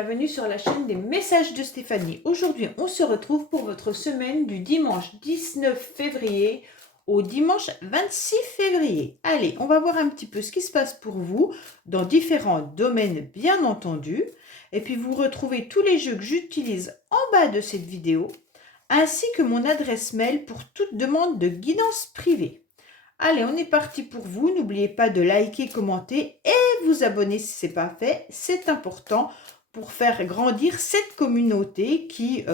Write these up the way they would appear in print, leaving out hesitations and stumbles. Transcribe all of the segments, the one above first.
bienvenue sur la chaîne des messages de Stéphanie. Aujourd'hui, on se retrouve pour votre semaine du dimanche 19 février au dimanche 26 février. Allez, on va voir un petit peu ce qui se passe pour vous dans différents domaines, bien entendu. Et puis, vous retrouvez tous les jeux que j'utilise en bas de cette vidéo, ainsi que mon adresse mail pour toute demande de guidance privée. Allez, on est parti pour vous. N'oubliez pas de liker, commenter et vous abonner si ce n'est pas fait. C'est important pour faire grandir cette communauté qui,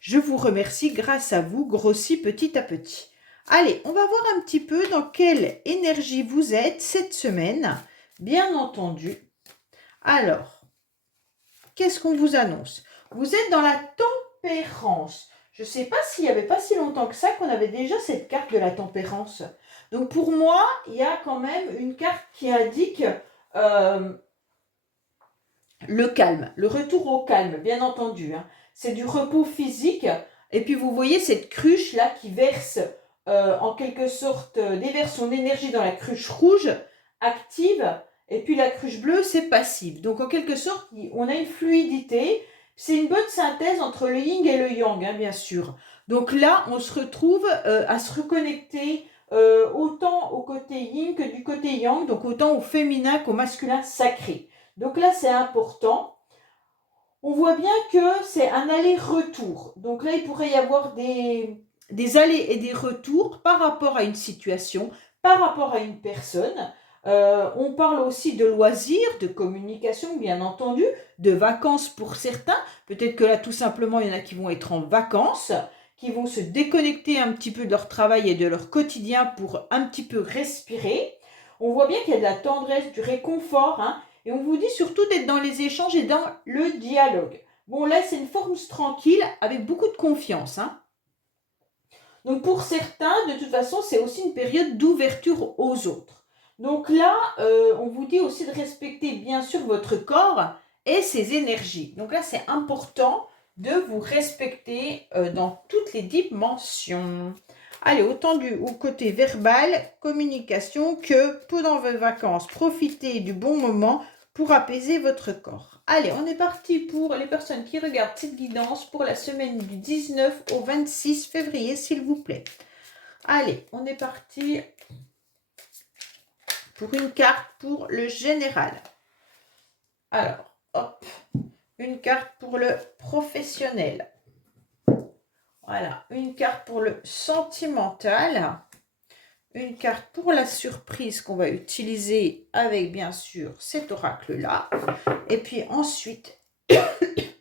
je vous remercie, grâce à vous, grossit petit à petit. Allez, on va voir un petit peu dans quelle énergie vous êtes cette semaine, bien entendu. Alors, qu'est-ce qu'on vous annonce? Vous êtes dans la tempérance. Je ne sais pas s'il n'y avait pas si longtemps que ça qu'on avait déjà cette carte de la tempérance. Donc pour moi, il y a quand même une carte qui indique le calme, le retour au calme, bien entendu. Hein. C'est du repos physique. Et puis vous voyez cette cruche là qui verse en quelque sorte, déverse son énergie dans la cruche rouge, active. Et puis la cruche bleue, c'est passif. Donc en quelque sorte, on a une fluidité. C'est une bonne synthèse entre le yin et le yang, hein, bien sûr. Donc là, on se retrouve à se reconnecter autant au côté yin que du côté yang, donc autant au féminin qu'au masculin sacré. Donc là, c'est important. On voit bien que c'est un aller-retour. Donc là, il pourrait y avoir des allers et des retours par rapport à une situation, par rapport à une personne. On parle aussi de loisirs, de communication, bien entendu, de vacances pour certains. Peut-être que là, tout simplement, il y en a qui vont être en vacances, qui vont se déconnecter un petit peu de leur travail et de leur quotidien pour un petit peu respirer. On voit bien qu'il y a de la tendresse, du réconfort, hein, et on vous dit surtout d'être dans les échanges et dans le dialogue. Bon, là, c'est une forme tranquille avec beaucoup de confiance. Hein. Donc, pour certains, de toute façon, c'est aussi une période d'ouverture aux autres. Donc là, on vous dit aussi de respecter, bien sûr, votre corps et ses énergies. Donc là, c'est important de vous respecter dans toutes les dimensions. Allez, autant au côté verbal, communication, que pendant vos vacances, profitez du bon moment pour apaiser votre corps. Allez, on est parti pour les personnes qui regardent cette guidance pour la semaine du 19 au 26 février, s'il vous plaît. Allez, on est parti pour une carte pour le général. Alors, hop, une carte pour le professionnel. Voilà, une carte pour le sentimental. Une carte pour la surprise qu'on va utiliser avec, bien sûr, cet oracle-là. Et puis ensuite,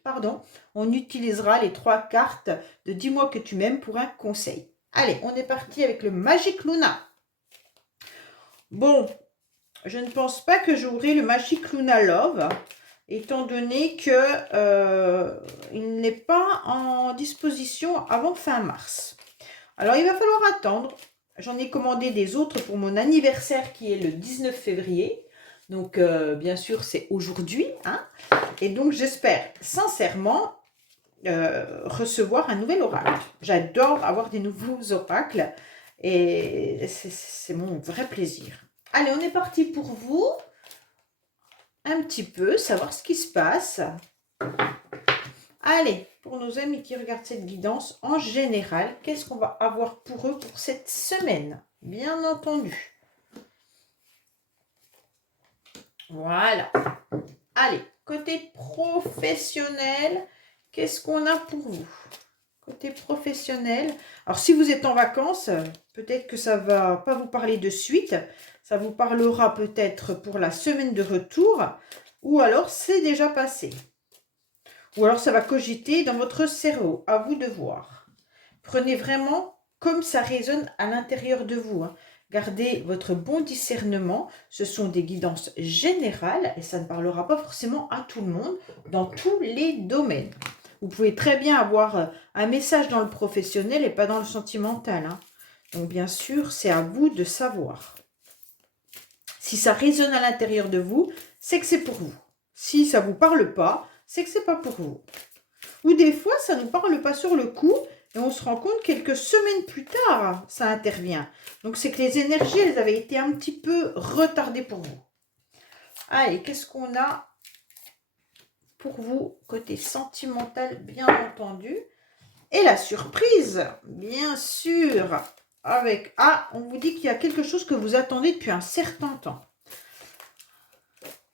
pardon, on utilisera les 3 cartes de « Dis-moi que tu m'aimes » pour un conseil. Allez, on est parti avec le Magic Luna. Bon, je ne pense pas que j'aurai le Magic Luna Love, étant donné que il n'est pas en disposition avant fin mars. Alors, il va falloir attendre. J'en ai commandé des autres pour mon anniversaire qui est le 19 février. Donc, bien sûr, c'est aujourd'hui. Hein. Et donc, j'espère sincèrement recevoir un nouvel oracle. J'adore avoir des nouveaux oracles. Et c'est mon vrai plaisir. Allez, on est parti pour vous. Un petit peu, savoir ce qui se passe. Allez, pour nos amis qui regardent cette guidance, en général, qu'est-ce qu'on va avoir pour eux pour cette semaine? Bien entendu. Voilà. Allez, côté professionnel, qu'est-ce qu'on a pour vous? Côté professionnel, alors si vous êtes en vacances, peut-être que ça ne va pas vous parler de suite. Ça vous parlera peut-être pour la semaine de retour, ou alors c'est déjà passé. Ou alors ça va cogiter dans votre cerveau, à vous de voir. Prenez vraiment comme ça résonne à l'intérieur de vous. Hein. Gardez votre bon discernement. Ce sont des guidances générales et ça ne parlera pas forcément à tout le monde dans tous les domaines. Vous pouvez très bien avoir un message dans le professionnel et pas dans le sentimental. Hein. Donc bien sûr, c'est à vous de savoir. Si ça résonne à l'intérieur de vous, c'est que c'est pour vous. Si ça ne vous parle pas, c'est que ce n'est pas pour vous. Ou des fois, ça ne nous parle pas sur le coup et on se rend compte quelques semaines plus tard, ça intervient. Donc, c'est que les énergies, elles avaient été un petit peu retardées pour vous. Allez, qu'est-ce qu'on a pour vous, côté sentimental, bien entendu. Et la surprise, bien sûr, avec... Ah, on vous dit qu'il y a quelque chose que vous attendez depuis un certain temps.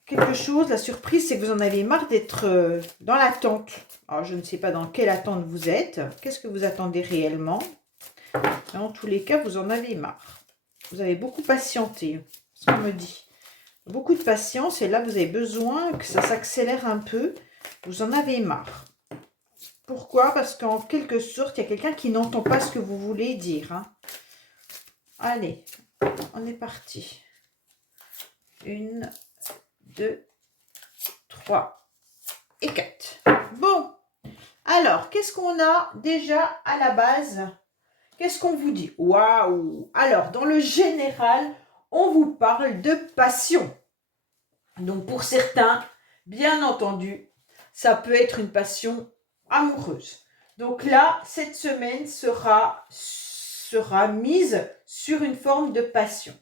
Quelque chose, la surprise, c'est que vous en avez marre d'être dans l'attente. Alors, je ne sais pas dans quelle attente vous êtes. Qu'est-ce que vous attendez réellement? En tous les cas, vous en avez marre. Vous avez beaucoup patienté, ce qu'on me dit. Beaucoup de patience, et là, vous avez besoin que ça s'accélère un peu. Vous en avez marre. Pourquoi? Parce qu'en quelque sorte, il y a quelqu'un qui n'entend pas ce que vous voulez dire. Hein. Allez, on est parti. 1, 2, 3 et 4. Bon, alors, qu'est-ce qu'on a déjà à la base? Qu'est-ce qu'on vous dit? Waouh! Alors, dans le général, on vous parle de passion. Donc, pour certains, bien entendu, ça peut être une passion amoureuse. Donc là, cette semaine sera mise sur une forme de passion.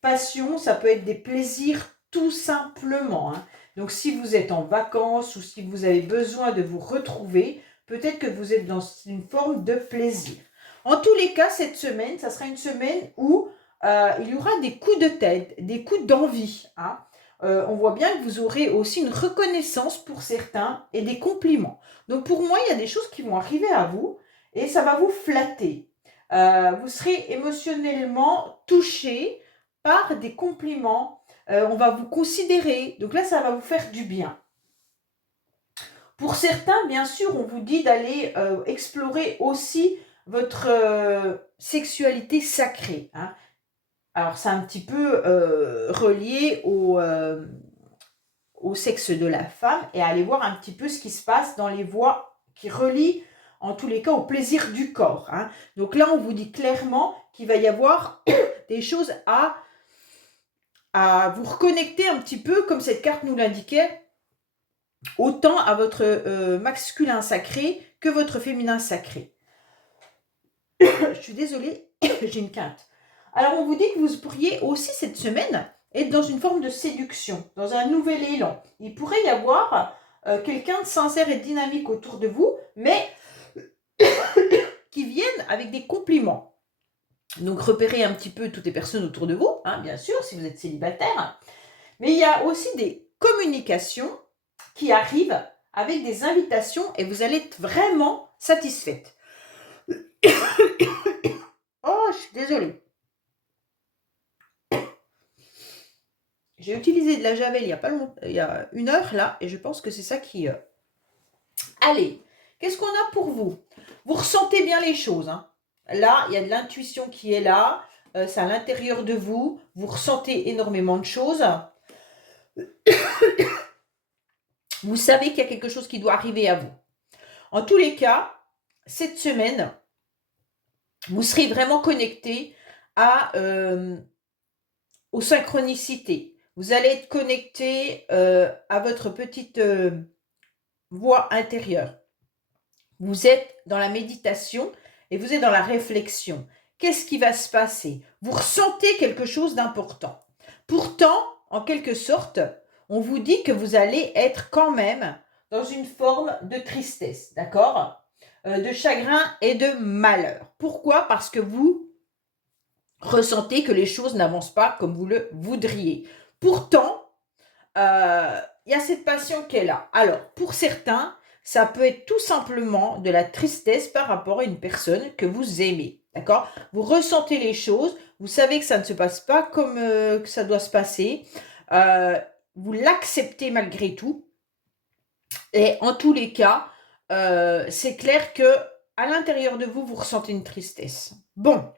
Passion, ça peut être des plaisirs tout simplement. Hein. Donc, si vous êtes en vacances ou si vous avez besoin de vous retrouver, peut-être que vous êtes dans une forme de plaisir. En tous les cas, cette semaine, ça sera une semaine où il y aura des coups de tête, des coups d'envie. Hein. On voit bien que vous aurez aussi une reconnaissance pour certains et des compliments. Donc pour moi, il y a des choses qui vont arriver à vous et ça va vous flatter. Vous serez émotionnellement touché par des compliments. On va vous considérer. Donc là, ça va vous faire du bien. Pour certains, bien sûr, on vous dit d'aller explorer aussi votre sexualité sacrée. Hein. Alors, c'est un petit peu relié au sexe de la femme et aller voir un petit peu ce qui se passe dans les voies qui relient, en tous les cas, au plaisir du corps. Hein. Donc là, on vous dit clairement qu'il va y avoir des choses à vous reconnecter un petit peu, comme cette carte nous l'indiquait, autant à votre masculin sacré que votre féminin sacré. Je suis désolée, j'ai une quinte. Alors, on vous dit que vous pourriez aussi cette semaine être dans une forme de séduction, dans un nouvel élan. Il pourrait y avoir quelqu'un de sincère et dynamique autour de vous, mais qui viennent avec des compliments. Donc, repérez un petit peu toutes les personnes autour de vous, hein, bien sûr, si vous êtes célibataire. Mais il y a aussi des communications qui arrivent avec des invitations et vous allez être vraiment satisfaite. Oh, je suis désolée. J'ai utilisé de la javel il y a 1 heure là, et je pense que c'est ça qui... Allez, qu'est-ce qu'on a pour vous? Vous ressentez bien les choses. Hein. Là, il y a de l'intuition qui est là. C'est à l'intérieur de vous. Vous ressentez énormément de choses. Vous savez qu'il y a quelque chose qui doit arriver à vous. En tous les cas, cette semaine, vous serez vraiment connecté aux synchronicités. Vous allez être connecté à votre petite voix intérieure. Vous êtes dans la méditation et vous êtes dans la réflexion. Qu'est-ce qui va se passer? Vous ressentez quelque chose d'important. Pourtant, en quelque sorte, on vous dit que vous allez être quand même dans une forme de tristesse, d'accord? De chagrin et de malheur. Pourquoi? Parce que vous ressentez que les choses n'avancent pas comme vous le voudriez. Pourtant, il y a cette passion qui est là. Alors, pour certains, ça peut être tout simplement de la tristesse par rapport à une personne que vous aimez. D'accord? Vous ressentez les choses, vous savez que ça ne se passe pas comme que ça doit se passer. Vous l'acceptez malgré tout. Et en tous les cas, c'est clair que à l'intérieur de vous, vous ressentez une tristesse. Bon.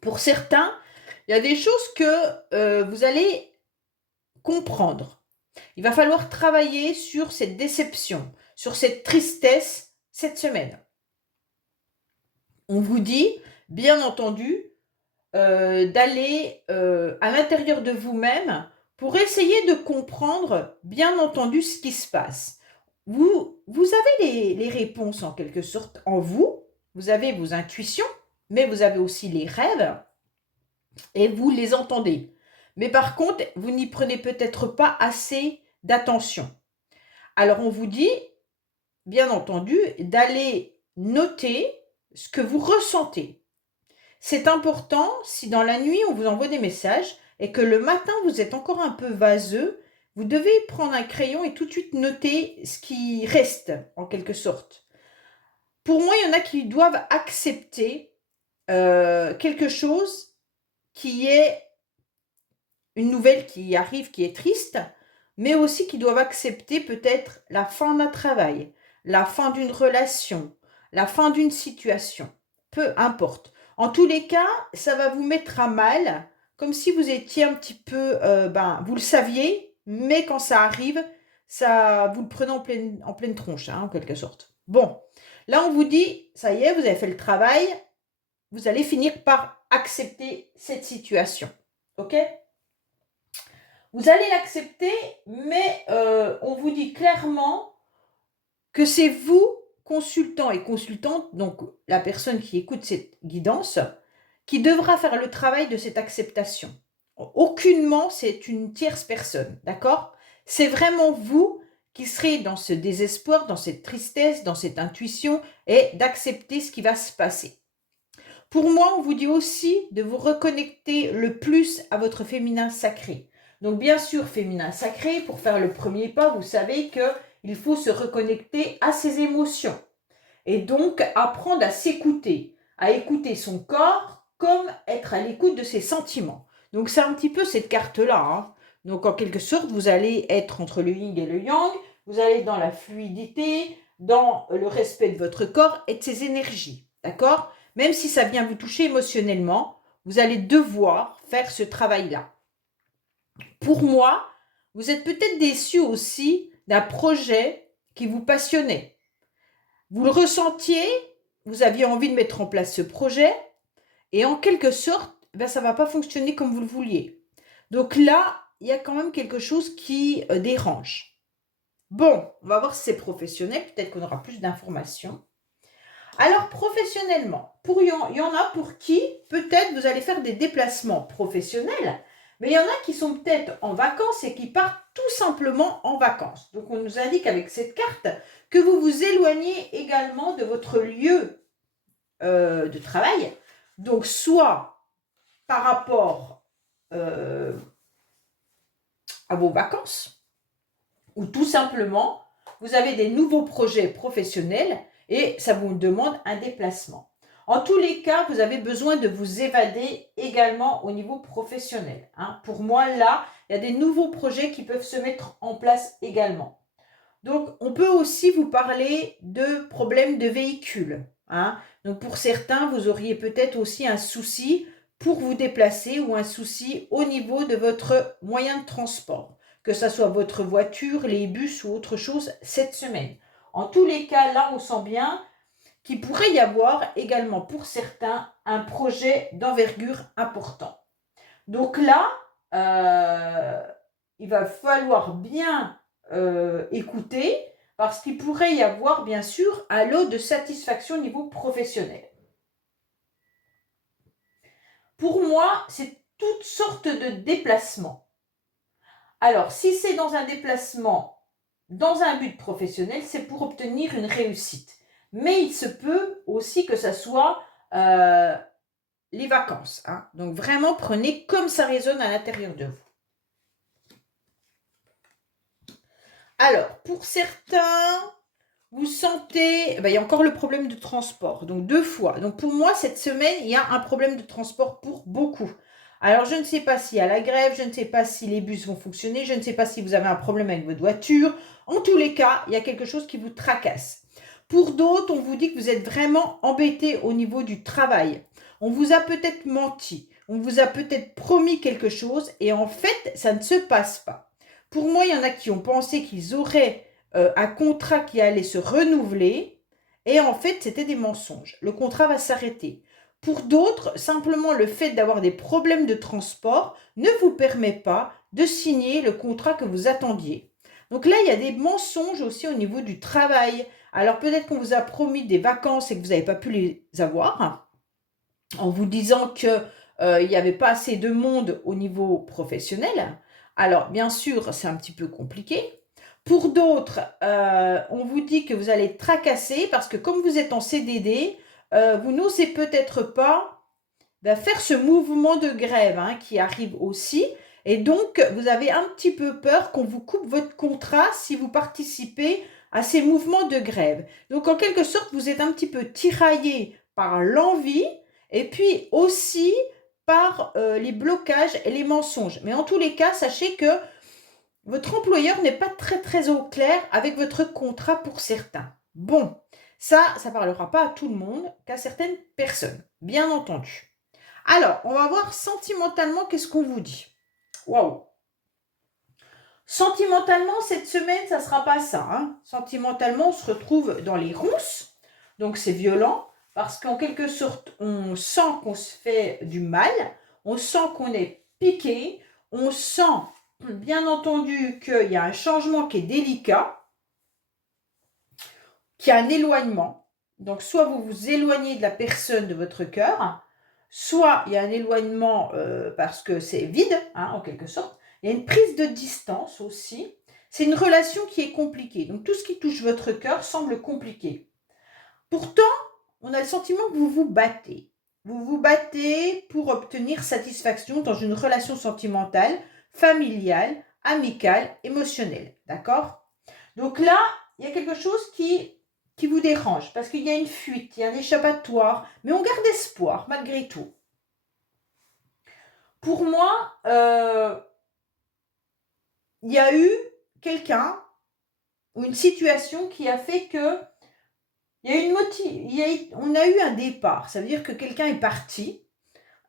Pour certains, il y a des choses que vous allez comprendre. Il va falloir travailler sur cette déception, sur cette tristesse cette semaine. On vous dit, bien entendu, d'aller à l'intérieur de vous-même pour essayer de comprendre, bien entendu, ce qui se passe. Vous avez les réponses en quelque sorte en vous, vous avez vos intuitions, mais vous avez aussi les rêves et vous les entendez. Mais par contre, vous n'y prenez peut-être pas assez d'attention. Alors, on vous dit, bien entendu, d'aller noter ce que vous ressentez. C'est important si dans la nuit, on vous envoie des messages et que le matin, vous êtes encore un peu vaseux, vous devez prendre un crayon et tout de suite noter ce qui reste, en quelque sorte. Pour moi, il y en a qui doivent accepter quelque chose qui est une nouvelle qui arrive, qui est triste, mais aussi qui doivent accepter peut-être la fin d'un travail, la fin d'une relation, la fin d'une situation, peu importe. En tous les cas, ça va vous mettre à mal, comme si vous étiez un petit peu, vous le saviez, mais quand ça arrive, ça, vous le prenez en pleine tronche, hein, en quelque sorte. Bon, là on vous dit, ça y est, vous avez fait le travail, vous allez finir par accepter cette situation. Ok? Vous allez l'accepter, mais on vous dit clairement que c'est vous, consultant et consultante, donc la personne qui écoute cette guidance, qui devra faire le travail de cette acceptation. Aucunement, c'est une tierce personne, d'accord? C'est vraiment vous qui serez dans ce désespoir, dans cette tristesse, dans cette intuition et d'accepter ce qui va se passer. Pour moi, on vous dit aussi de vous reconnecter le plus à votre féminin sacré. Donc bien sûr, féminin sacré, pour faire le premier pas, vous savez qu'il faut se reconnecter à ses émotions. Et donc apprendre à s'écouter, à écouter son corps comme être à l'écoute de ses sentiments. Donc c'est un petit peu cette carte-là, hein. Donc en quelque sorte, vous allez être entre le yin et le yang, vous allez dans la fluidité, dans le respect de votre corps et de ses énergies. D'accord? Même si ça vient vous toucher émotionnellement, vous allez devoir faire ce travail-là. Pour moi, vous êtes peut-être déçu aussi d'un projet qui vous passionnait. Vous le ressentiez, vous aviez envie de mettre en place ce projet, et en quelque sorte, ça ne va pas fonctionner comme vous le vouliez. Donc là, il y a quand même quelque chose qui dérange. Bon, on va voir si c'est professionnel, peut-être qu'on aura plus d'informations. Alors, professionnellement, il y en a pour qui, peut-être, vous allez faire des déplacements professionnels, mais il y en a qui sont peut-être en vacances et qui partent tout simplement en vacances. Donc, on nous indique avec cette carte que vous vous éloignez également de votre lieu de travail. Donc, soit par rapport à vos vacances, ou tout simplement, vous avez des nouveaux projets professionnels et ça vous demande un déplacement. En tous les cas, vous avez besoin de vous évader également au niveau professionnel, hein. Pour moi, là, il y a des nouveaux projets qui peuvent se mettre en place également. Donc, on peut aussi vous parler de problèmes de véhicule, hein. Donc, pour certains, vous auriez peut-être aussi un souci pour vous déplacer ou un souci au niveau de votre moyen de transport, que ce soit votre voiture, les bus ou autre chose cette semaine. En tous les cas, là, on sent bien qu'il pourrait y avoir également pour certains un projet d'envergure important. Donc là, il va falloir bien écouter parce qu'il pourrait y avoir bien sûr un lot de satisfaction au niveau professionnel. Pour moi, c'est toutes sortes de déplacements. Alors, si c'est dans un déplacement, dans un but professionnel, c'est pour obtenir une réussite. Mais il se peut aussi que ça soit les vacances, hein. Donc vraiment, prenez comme ça résonne à l'intérieur de vous. Alors, pour certains, vous sentez, il y a encore le problème de transport, donc 2 fois. Donc pour moi, cette semaine, il y a un problème de transport pour beaucoup. Alors, je ne sais pas s'il y a la grève, je ne sais pas si les bus vont fonctionner, je ne sais pas si vous avez un problème avec votre voiture. En tous les cas, il y a quelque chose qui vous tracasse. Pour d'autres, on vous dit que vous êtes vraiment embêté au niveau du travail. On vous a peut-être menti, on vous a peut-être promis quelque chose et en fait, ça ne se passe pas. Pour moi, il y en a qui ont pensé qu'ils auraient un contrat qui allait se renouveler et en fait, c'était des mensonges. Le contrat va s'arrêter. Pour d'autres, simplement le fait d'avoir des problèmes de transport ne vous permet pas de signer le contrat que vous attendiez. Donc là, il y a des mensonges aussi au niveau du travail. Alors peut-être qu'on vous a promis des vacances et que vous n'avez pas pu les avoir, en vous disant qu'il n'y avait pas assez de monde au niveau professionnel. Alors bien sûr, c'est un petit peu compliqué. Pour d'autres, on vous dit que vous allez être tracassé parce que comme vous êtes en CDD, vous n'osez peut-être pas faire ce mouvement de grève qui arrive aussi. Et donc, vous avez un petit peu peur qu'on vous coupe votre contrat si vous participez à ces mouvements de grève. Donc, en quelque sorte, vous êtes un petit peu tiraillé par l'envie et puis aussi par les blocages et les mensonges. Mais en tous les cas, sachez que votre employeur n'est pas très très au clair avec votre contrat pour certains. Bon, ça parlera pas à tout le monde, qu'à certaines personnes, bien entendu. Alors, on va voir sentimentalement qu'est-ce qu'on vous dit. Waouh. Sentimentalement, cette semaine, ça ne sera pas ça. Sentimentalement, on se retrouve dans les ronces. Donc, c'est violent parce qu'en quelque sorte, on sent qu'on se fait du mal. On sent qu'on est piqué. On sent, bien entendu, qu'il y a un changement qui est délicat, qu'il y a un éloignement. Donc, soit vous vous éloignez de la personne de votre cœur, soit il y a un éloignement parce que c'est vide, en quelque sorte. Il y a une prise de distance aussi. C'est une relation qui est compliquée. Donc, tout ce qui touche votre cœur semble compliqué. Pourtant, on a le sentiment que vous vous battez. Vous vous battez pour obtenir satisfaction dans une relation sentimentale, familiale, amicale, émotionnelle. D'accord? Donc là, il y a quelque chose qui vous dérange parce qu'il y a une fuite, il y a un échappatoire, mais on garde espoir malgré tout. Pour moi, il y a eu quelqu'un ou une situation qui a fait que on a eu un départ. Ça veut dire que quelqu'un est parti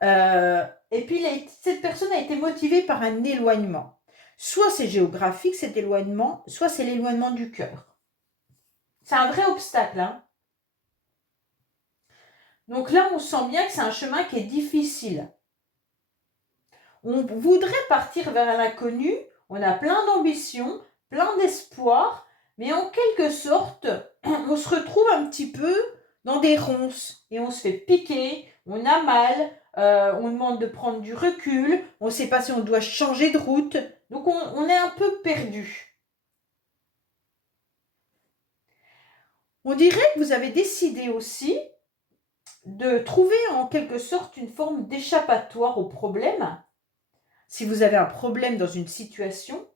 et puis cette personne a été motivée par un éloignement. Soit c'est géographique cet éloignement, soit c'est l'éloignement du cœur. C'est un vrai obstacle. Donc là, on sent bien que c'est un chemin qui est difficile. On voudrait partir vers l'inconnu, on a plein d'ambition, plein d'espoir, mais en quelque sorte, on se retrouve un petit peu dans des ronces et on se fait piquer, on a mal, on demande de prendre du recul, on ne sait pas si on doit changer de route, donc on est un peu perdu. On dirait que vous avez décidé aussi de trouver en quelque sorte une forme d'échappatoire au problème, si vous avez un problème dans une situation,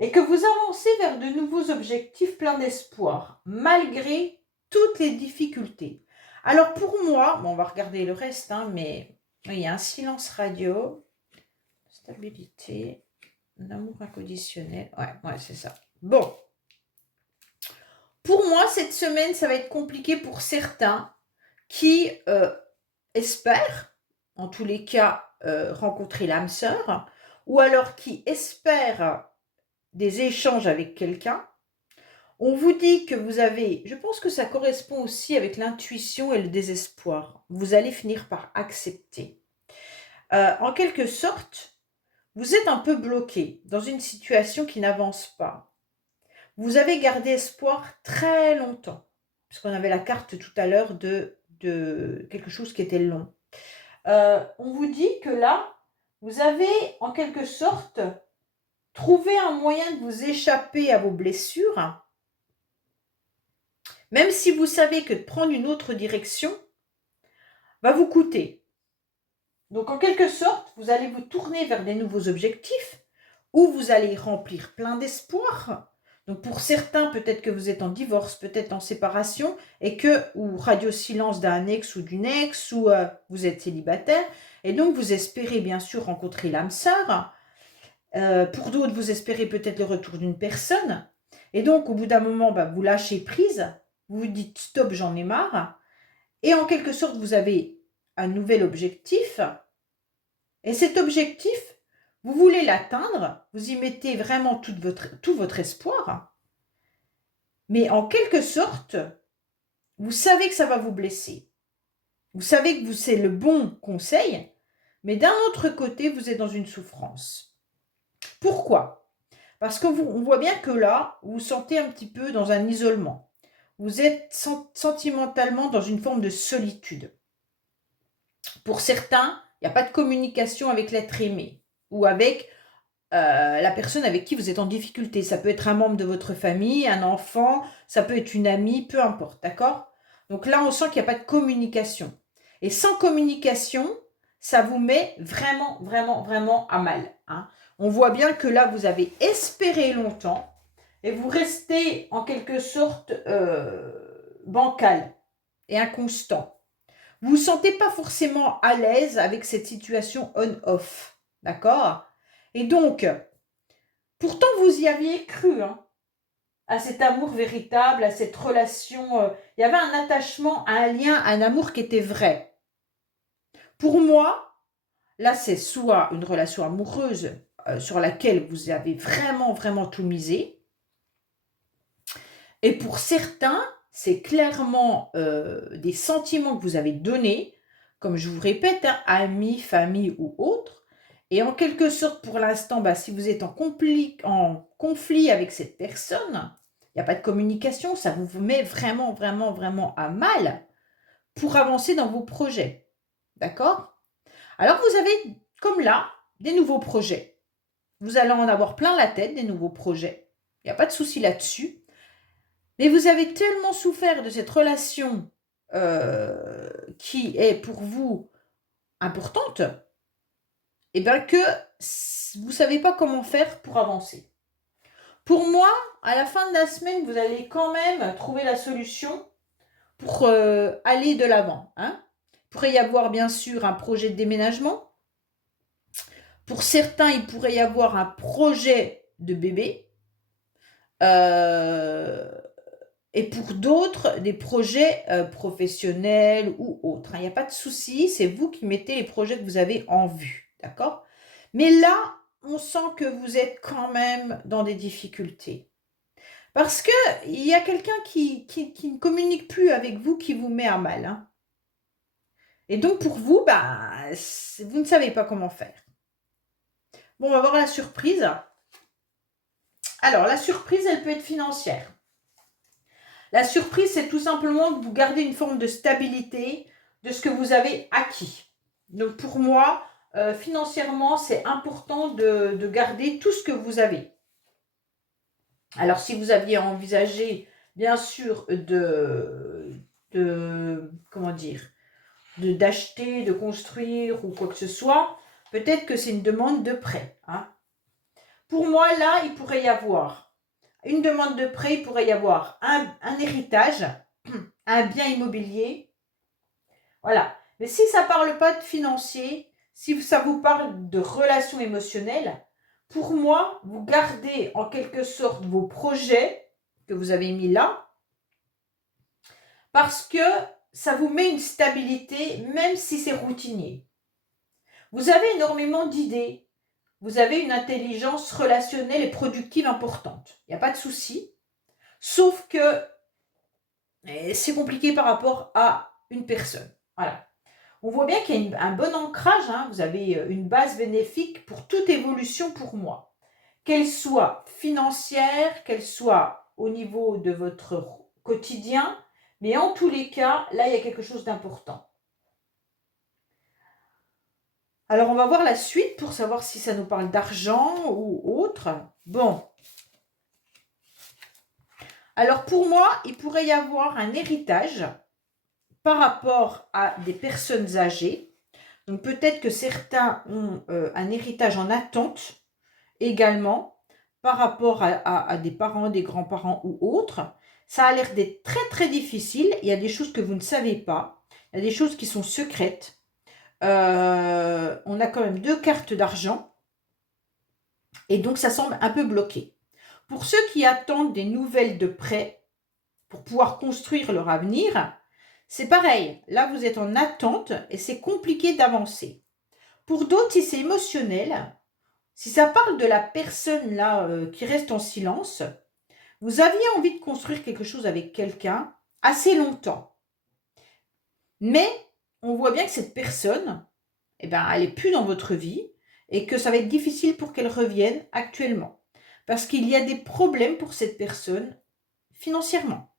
et que vous avancez vers de nouveaux objectifs pleins d'espoir, malgré toutes les difficultés. Alors pour moi, on va regarder le reste, mais il y a un silence radio, stabilité, l'amour inconditionnel, ouais, c'est ça. Bon, pour moi, cette semaine, ça va être compliqué pour certains qui espèrent, en tous les cas, rencontrer l'âme sœur, ou alors qui espèrent des échanges avec quelqu'un. On vous dit que vous avez, je pense que ça correspond aussi avec l'intuition et le désespoir. Vous allez finir par accepter. En quelque sorte, vous êtes un peu bloqué dans une situation qui n'avance pas. Vous avez gardé espoir très longtemps, puisqu'on avait la carte tout à l'heure de quelque chose qui était long. On vous dit que là, vous avez en quelque sorte trouvé un moyen de vous échapper à vos blessures, même si vous savez que de prendre une autre direction va vous coûter. Donc en quelque sorte, vous allez vous tourner vers des nouveaux objectifs où vous allez remplir plein d'espoir. Donc pour certains, peut-être que vous êtes en divorce, peut-être en séparation, ou radio silence d'un ex ou d'une ex, ou vous êtes célibataire, et donc vous espérez bien sûr rencontrer l'âme sœur. Pour d'autres, vous espérez peut-être le retour d'une personne. Et donc au bout d'un moment, vous lâchez prise, vous vous dites stop, j'en ai marre. Et en quelque sorte, vous avez un nouvel objectif. Et cet objectif, vous voulez l'atteindre, vous y mettez vraiment tout votre espoir, mais en quelque sorte, vous savez que ça va vous blesser. Vous savez que c'est le bon conseil, mais d'un autre côté, vous êtes dans une souffrance. Pourquoi? Parce qu'on voit bien que là, vous vous sentez un petit peu dans un isolement. Vous êtes sentimentalement dans une forme de solitude. Pour certains, il n'y a pas de communication avec l'être aimé ou avec la personne avec qui vous êtes en difficulté. Ça peut être un membre de votre famille, un enfant, ça peut être une amie, peu importe, d'accord? Donc là, on sent qu'il n'y a pas de communication. Et sans communication, ça vous met vraiment, vraiment, vraiment à mal, hein. On voit bien que là, vous avez espéré longtemps et vous restez en quelque sorte bancal et inconstant. Vous ne vous sentez pas forcément à l'aise avec cette situation on-off, d'accord? Et donc, pourtant, vous y aviez cru, hein, à cet amour véritable, à cette relation. Il y avait un attachement, un lien, un amour qui était vrai. Pour moi, là, c'est soit une relation amoureuse sur laquelle vous avez vraiment, vraiment tout misé. Et pour certains, c'est clairement des sentiments que vous avez donnés, comme je vous répète, hein, amis, famille ou autres. Et en quelque sorte, pour l'instant, si vous êtes en conflit avec cette personne, il n'y a pas de communication, ça vous met vraiment, vraiment, vraiment à mal pour avancer dans vos projets. D'accord? Alors, vous avez, comme là, des nouveaux projets. Vous allez en avoir plein la tête, des nouveaux projets. Il n'y a pas de souci là-dessus. Mais vous avez tellement souffert de cette relation qui est pour vous importante, et bien que vous ne savez pas comment faire pour avancer. Pour moi, à la fin de la semaine, vous allez quand même trouver la solution pour aller de l'avant, hein. Il pourrait y avoir bien sûr un projet de déménagement. Pour certains, il pourrait y avoir un projet de bébé. Et pour d'autres, des projets professionnels ou autres, hein. Il n'y a pas de souci, c'est vous qui mettez les projets que vous avez en vue, d'accord? Mais là, on sent que vous êtes quand même dans des difficultés. Parce qu'il y a quelqu'un qui ne communique plus avec vous, qui vous met à mal, hein. Et donc pour vous, vous ne savez pas comment faire. Bon, on va voir la surprise. Alors, la surprise, elle peut être financière. La surprise, c'est tout simplement que vous gardez une forme de stabilité de ce que vous avez acquis. Donc pour moi, financièrement, c'est important de garder tout ce que vous avez. Alors si vous aviez envisagé, bien sûr, comment dire, d'acheter, de construire ou quoi que ce soit, peut-être que c'est une demande de prêt, hein. Pour moi, là, il pourrait y avoir une demande de prêt, il pourrait y avoir un héritage, un bien immobilier. Voilà. Mais si ça ne parle pas de financier, si ça vous parle de relations émotionnelles, pour moi, vous gardez en quelque sorte vos projets que vous avez mis là, parce que ça vous met une stabilité, même si c'est routinier. Vous avez énormément d'idées. Vous avez une intelligence relationnelle et productive importante. Il n'y a pas de souci. Sauf que c'est compliqué par rapport à une personne. Voilà. On voit bien qu'il y a un bon ancrage, hein. Vous avez une base bénéfique pour toute évolution pour moi. Qu'elle soit financière, qu'elle soit au niveau de votre quotidien, mais en tous les cas, là, il y a quelque chose d'important. Alors, on va voir la suite pour savoir si ça nous parle d'argent ou autre. Bon. Alors, pour moi, il pourrait y avoir un héritage par rapport à des personnes âgées. Donc, peut-être que certains ont un héritage en attente également par rapport à des parents, des grands-parents ou autres. Ça a l'air d'être très, très difficile. Il y a des choses que vous ne savez pas. Il y a des choses qui sont secrètes. On a quand même 2 cartes d'argent. Et donc, ça semble un peu bloqué. Pour ceux qui attendent des nouvelles de près pour pouvoir construire leur avenir, c'est pareil. Là, vous êtes en attente et c'est compliqué d'avancer. Pour d'autres, si c'est émotionnel, si ça parle de la personne là qui reste en silence, vous aviez envie de construire quelque chose avec quelqu'un assez longtemps. Mais on voit bien que cette personne, elle n'est plus dans votre vie et que ça va être difficile pour qu'elle revienne actuellement. Parce qu'il y a des problèmes pour cette personne financièrement.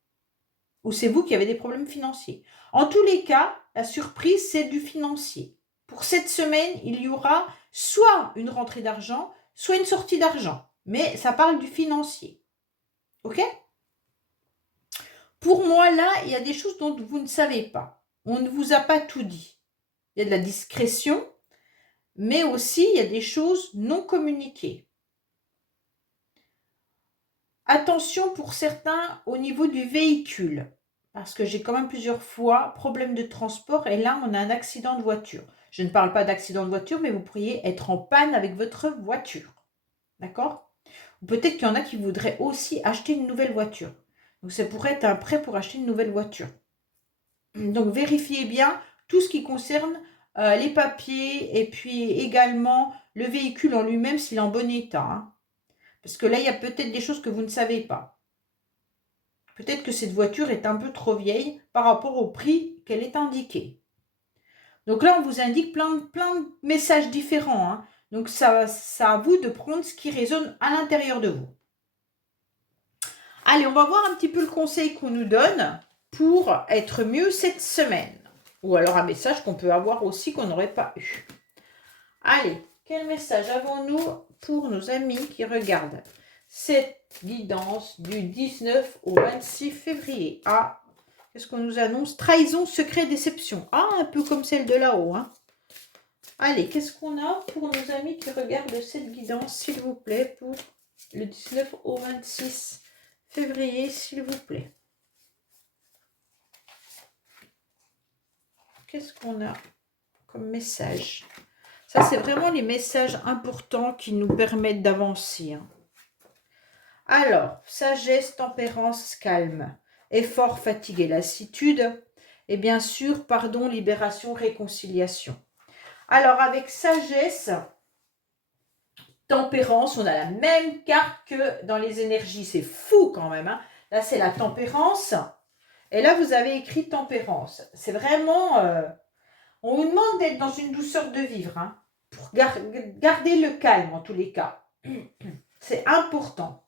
Ou c'est vous qui avez des problèmes financiers. En tous les cas, la surprise, c'est du financier. Pour cette semaine, il y aura soit une rentrée d'argent, soit une sortie d'argent. Mais ça parle du financier. OK? Pour moi, là, il y a des choses dont vous ne savez pas. On ne vous a pas tout dit. Il y a de la discrétion, mais aussi il y a des choses non communiquées. Attention pour certains au niveau du véhicule, parce que j'ai quand même plusieurs fois problème de transport et là on a un accident de voiture. Je ne parle pas d'accident de voiture, mais vous pourriez être en panne avec votre voiture. D'accord? Peut-être qu'il y en a qui voudraient aussi acheter une nouvelle voiture. Donc ça pourrait être un prêt pour acheter une nouvelle voiture. Donc vérifiez bien tout ce qui concerne les papiers et puis également le véhicule en lui-même s'il est en bon état. Hein. Parce que là, il y a peut-être des choses que vous ne savez pas. Peut-être que cette voiture est un peu trop vieille par rapport au prix qu'elle est indiquée. Donc là, on vous indique plein de messages différents. Hein. Donc ça à vous de prendre ce qui résonne à l'intérieur de vous. Allez, on va voir un petit peu le conseil qu'on nous donne pour être mieux cette semaine. Ou alors un message qu'on peut avoir aussi qu'on n'aurait pas eu. Allez, quel message avons-nous pour nos amis qui regardent cette guidance du 19 au 26 février? Ah, qu'est-ce qu'on nous annonce? Trahison, secret, déception. Ah, un peu comme celle de là-haut. Hein. Allez, qu'est-ce qu'on a pour nos amis qui regardent cette guidance, s'il vous plaît, pour le 19 au 26 février, s'il vous plaît? Qu'est-ce qu'on a comme message? Ça, c'est vraiment les messages importants qui nous permettent d'avancer. Hein. Alors, sagesse, tempérance, calme, effort, fatigue et lassitude. Et bien sûr, pardon, libération, réconciliation. Alors, avec sagesse, tempérance, on a la même carte que dans les énergies. C'est fou quand même. Hein. Là, c'est la tempérance. Et là, vous avez écrit tempérance. C'est vraiment... on vous demande d'être dans une douceur de vivre. Hein, pour garder le calme en tous les cas. C'est important.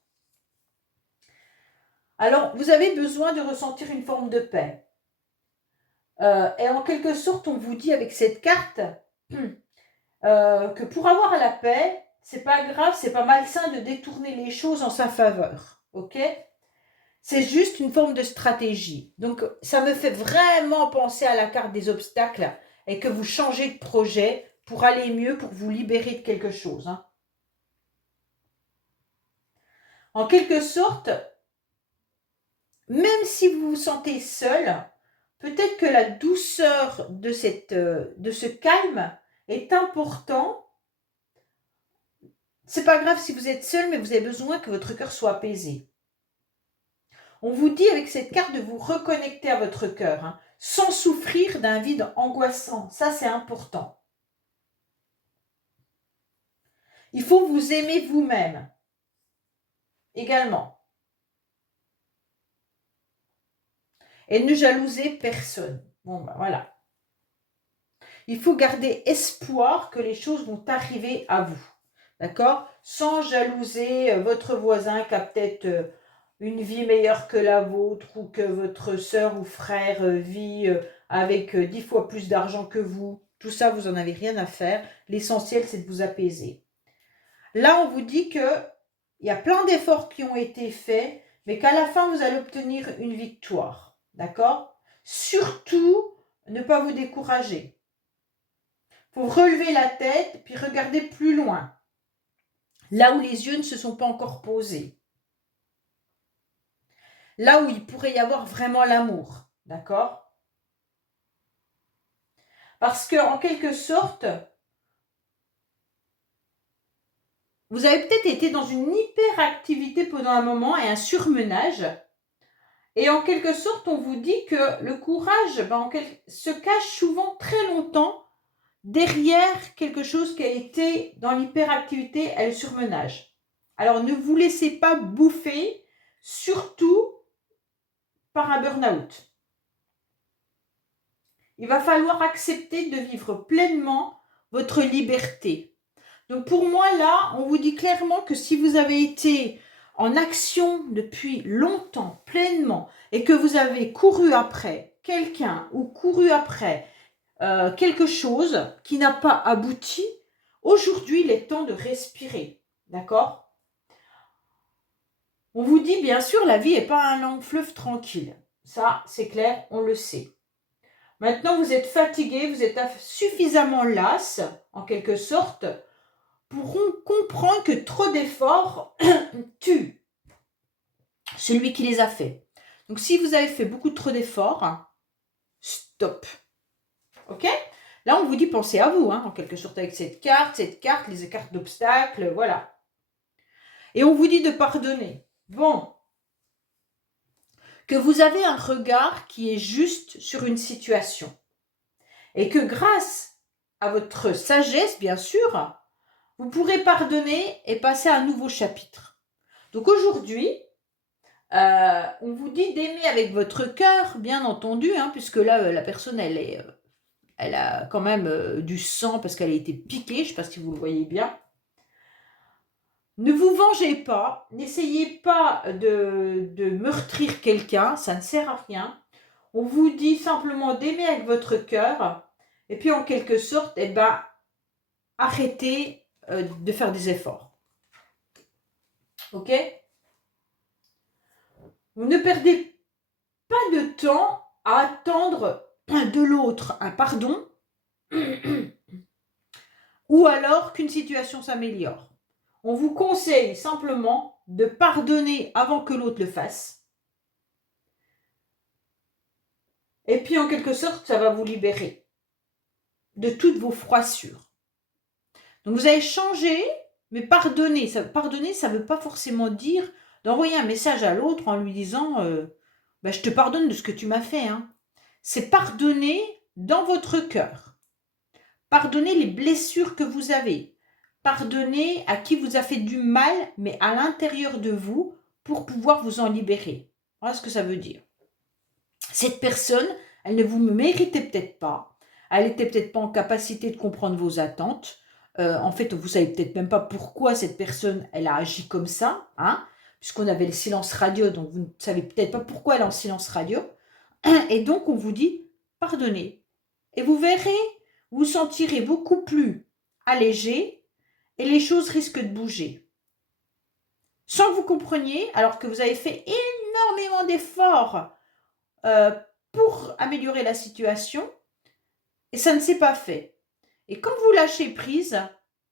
Alors, vous avez besoin de ressentir une forme de paix. Et en quelque sorte, on vous dit avec cette carte que pour avoir la paix, c'est pas grave, c'est pas malsain de détourner les choses en sa faveur. Ok? C'est juste une forme de stratégie. Donc, ça me fait vraiment penser à la carte des obstacles et que vous changez de projet pour aller mieux, pour vous libérer de quelque chose. Hein. En quelque sorte, même si vous vous sentez seul, peut-être que la douceur de ce calme est important. C'est pas grave si vous êtes seul, mais vous avez besoin que votre cœur soit apaisé. On vous dit avec cette carte de vous reconnecter à votre cœur, hein, sans souffrir d'un vide angoissant. Ça, c'est important. Il faut vous aimer vous-même également. Et ne jalouser personne. Bon, ben voilà. Il faut garder espoir que les choses vont arriver à vous. D'accord? Sans jalouser votre voisin qui a peut-être une vie meilleure que la vôtre ou que votre sœur ou frère vit avec 10 fois plus d'argent que vous. Tout ça, vous n'en avez rien à faire. L'essentiel, c'est de vous apaiser. Là, on vous dit qu'il y a plein d'efforts qui ont été faits, mais qu'à la fin, vous allez obtenir une victoire. D'accord? Surtout, ne pas vous décourager. Il faut relever la tête puis regarder plus loin. Là où les yeux ne se sont pas encore posés. Là où il pourrait y avoir vraiment l'amour. D'accord? Parce que, en quelque sorte, vous avez peut-être été dans une hyperactivité pendant un moment et un surmenage. Et en quelque sorte, on vous dit que le courage se cache souvent très longtemps derrière quelque chose qui a été dans l'hyperactivité et le surmenage. Alors, ne vous laissez pas bouffer, surtout par un burn-out. Il va falloir accepter de vivre pleinement votre liberté. Donc pour moi, là, on vous dit clairement que si vous avez été en action depuis longtemps, pleinement, et que vous avez couru après quelqu'un ou couru après quelque chose qui n'a pas abouti, aujourd'hui, il est temps de respirer. D'accord? On vous dit, bien sûr, la vie n'est pas un long fleuve tranquille. Ça, c'est clair, on le sait. Maintenant, vous êtes fatigué, vous êtes suffisamment las, en quelque sorte, pour comprendre que trop d'efforts tuent celui qui les a fait. Donc, si vous avez fait beaucoup trop d'efforts, stop. Ok? Là, on vous dit, pensez à vous, en quelque sorte, avec cette carte, les cartes d'obstacles, voilà. Et on vous dit de pardonner. Bon. Que vous avez un regard qui est juste sur une situation. Et que grâce à votre sagesse, bien sûr, vous pourrez pardonner et passer à un nouveau chapitre. Donc aujourd'hui, on vous dit d'aimer avec votre cœur, bien entendu, puisque là, la personne, elle a quand même du sang parce qu'elle a été piquée, je ne sais pas si vous le voyez bien. Ne vous vengez pas, n'essayez pas de meurtrir quelqu'un, ça ne sert à rien. On vous dit simplement d'aimer avec votre cœur, et puis en quelque sorte, arrêtez de faire des efforts. Ok? Vous ne perdez pas de temps à attendre de l'autre un pardon, ou alors qu'une situation s'améliore. On vous conseille simplement de pardonner avant que l'autre le fasse. Et puis, en quelque sorte, ça va vous libérer de toutes vos froissures. Donc, vous avez changé, mais pardonner. Pardonner, ça ne veut pas forcément dire d'envoyer un message à l'autre en lui disant je te pardonne de ce que tu m'as fait. C'est pardonner dans votre cœur. Pardonner les blessures que vous avez. Pardonner à qui vous a fait du mal, mais à l'intérieur de vous, pour pouvoir vous en libérer. Voilà ce que ça veut dire. Cette personne, elle ne vous méritait peut-être pas. Elle n'était peut-être pas en capacité de comprendre vos attentes. En fait, vous ne savez peut-être même pas pourquoi cette personne, elle a agi comme ça, puisqu'on avait le silence radio, donc vous ne savez peut-être pas pourquoi elle est en silence radio. Et donc, on vous dit, pardonnez. Et vous verrez, vous vous sentirez beaucoup plus allégé et les choses risquent de bouger. Sans que vous compreniez, alors que vous avez fait énormément d'efforts pour améliorer la situation, et ça ne s'est pas fait. Et quand vous lâchez prise,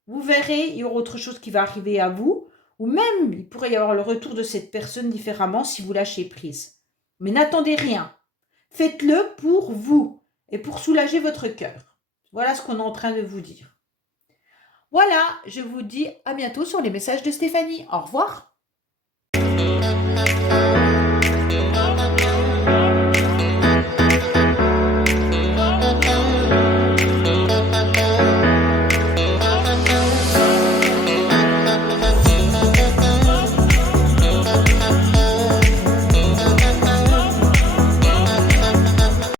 vous verrez, il y aura autre chose qui va arriver à vous, ou même il pourrait y avoir le retour de cette personne différemment si vous lâchez prise. Mais n'attendez rien. Faites-le pour vous et pour soulager votre cœur. Voilà ce qu'on est en train de vous dire. Voilà, je vous dis à bientôt sur les messages de Stéphanie. Au revoir.